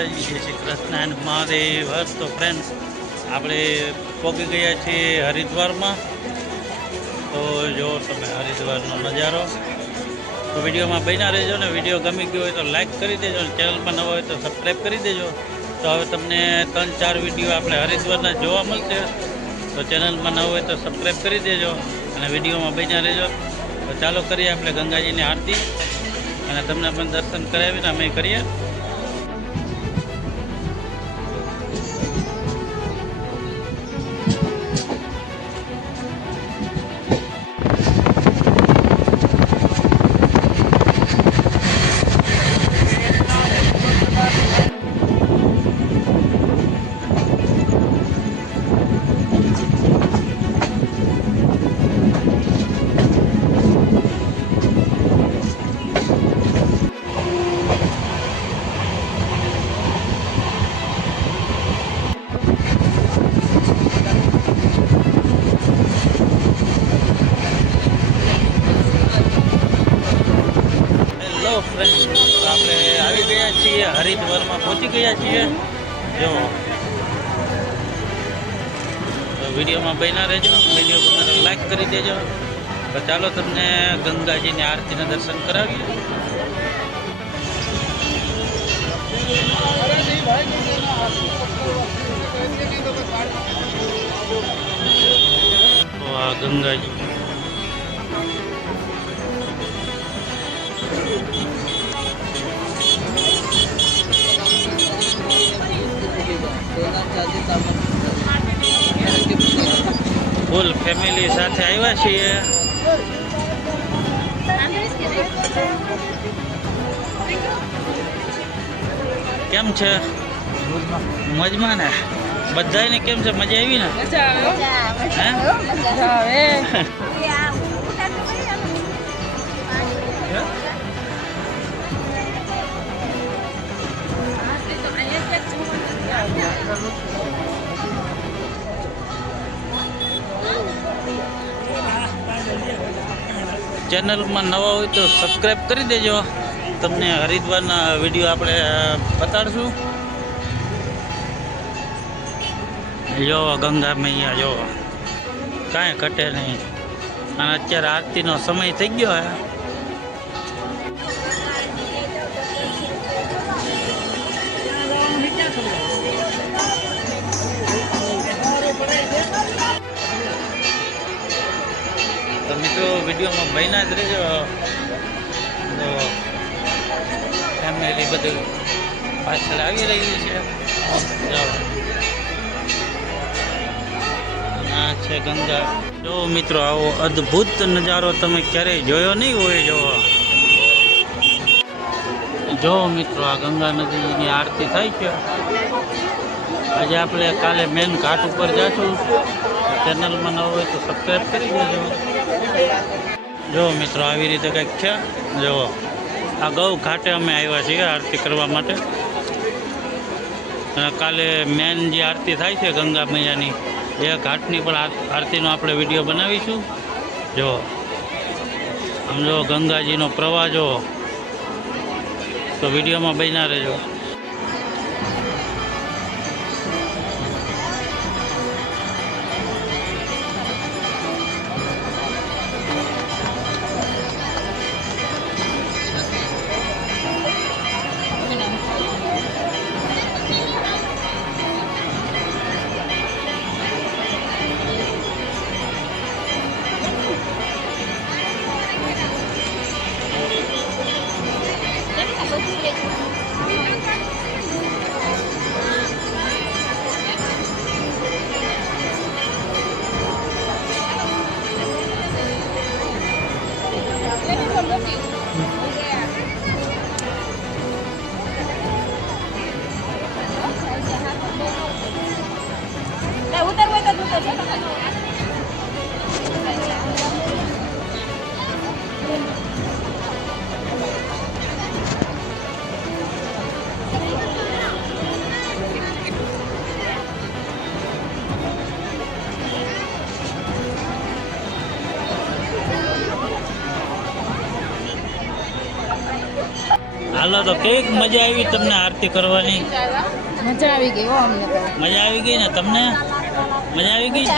માતાજી, જય શ્રી કૃષ્ણ એન્ડ મહાદેવ હર. તો ફ્રેન્ડ્સ, આપણે પહોંચી ગયા છીએ હરિદ્વારમાં. તો જો તમે હરિદ્વારનો નજારો. તો વિડીયોમાં બન્યા રહેજો ને. વિડીયો ગમી ગયો હોય તો લાઈક કરી દેજો, ને ચેનલમાં નવા હોય તો સબસ્ક્રાઈબ કરી દેજો. તો હવે તમને 3-4 વિડીયો આપણે હરિદ્વારના જોવા મળશે. તો ચેનલમાં નવા હોય તો સબસ્ક્રાઈબ કરી દેજો અને વિડીયોમાં બન્યા રહેજો. તો ચાલો કરીએ આપણે ગંગાજીની આરતી, અને તમને પણ દર્શન કરાવીને અમે કરીએ. ફ્રેન્ડ, આપણે આવી ગયા છીએ હરિદ્વારમાં, પહોંચી ગયા છીએ. જો તો વિડીયોમાં બન્યા રહેજો. વિડીયો ગમે તો લાઈક કરી દેજો. તો ચાલો તમને ગંગાજીની આરતીના દર્શન કરાવીએ. તો આ ગંગાજી. ફૂલ ફેમિલી સાથે આવ્યા છીએ. કેમ છે? મજમાં ને? બધાને કેમ છે? મજા આવી ને? ચેનલમાં નવા હોય તો સબસ્ક્રાઈબ કરી દેજો. તમને હરિદ્વારના વિડીયો આપણે બતાડશું. જો ગંગા મૈયા જો કાંઈ ઘટે નહીં. અને અત્યારે આરતીનો સમય થઈ ગયો હે. તો મિત્રો વિડીયોમાં બન્યા જ રહેજો. તો ફેમિલી બધું પાછળ આવી રહ્યું છે. જાઓ, આ છે ગંગા. જો મિત્રો, આવો અદ્ભુત નજારો તમે ક્યારેય જોયો નહીં હોય. જો મિત્રો, આ ગંગા નદીની આરતી થાય છે. આજે આપણે કાલે મેન ઘાટ ઉપર જઈશું. ચેનલમાં ન હોય તો સબસ્ક્રાઈબ કરી દેજો. જો મિત્રો, આવી રીતે કંઈક છે. જો આ ગૌ ઘાટે અમે આવ્યા છીએ આરતી કરવા માટે. અને કાલે મેન જે આરતી થાય છે ગંગા મૈયાની, એ ઘાટની પણ આરતીનો આપણે વિડીયો બનાવીશું. જો આમ જો ગંગાજીનો પ્રવાહ જો. તો વિડીયોમાં બન્યા રહેજો. હાલો હાલો તો કેવીક મજા આવી તમને આરતી કરવાની? મજા આવી ગઈ હો અમને તો. મજા આવી ગઈ ને તમને? મજા આવી ગઈ?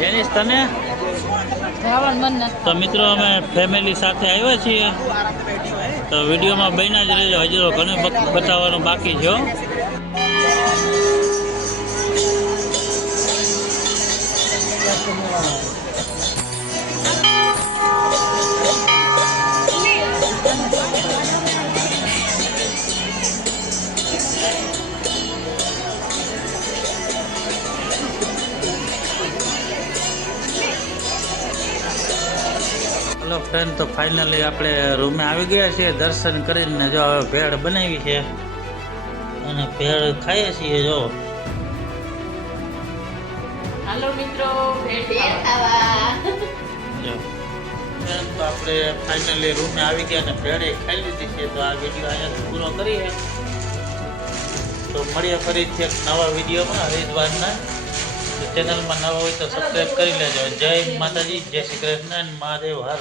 જેનીશ તને? જવાનું મન નથી. તો મિત્રો અમે ફેમિલી સાથે આવ્યા છીએ, તો વિડીયોમાં બન્યા જ રહેજો. હજી તો ઘણું બતાવવાનું બાકી છે હો. હેલો ફ્રેન્ડ, તો ફાઇનલી આપણે રૂમે આવી ગયા છીએ. દર્શન કરીને જો હવે ભેળ બનાવી છે અને ભેળ ખાઈએ છીએ. જો હાલો મિત્રો, ભેળ ખાવા. જો ફ્રેન્ડ, તો આપણે ફાઇનલી રૂમે આવી ગયા અને ભેળે ખાઈ લીધી છે. તો આ વિડીયો અહીંયા પૂરો કરીએ. તો મળીએ ફરીથી એક નવા વિડીયોમાં હરિદ્વારના. ચેનલમાં નવા હોય તો સબસ્ક્રાઈબ કરી લેજો. જય માતાજી, જય શ્રી કૃષ્ણ, મહાદેવ હર.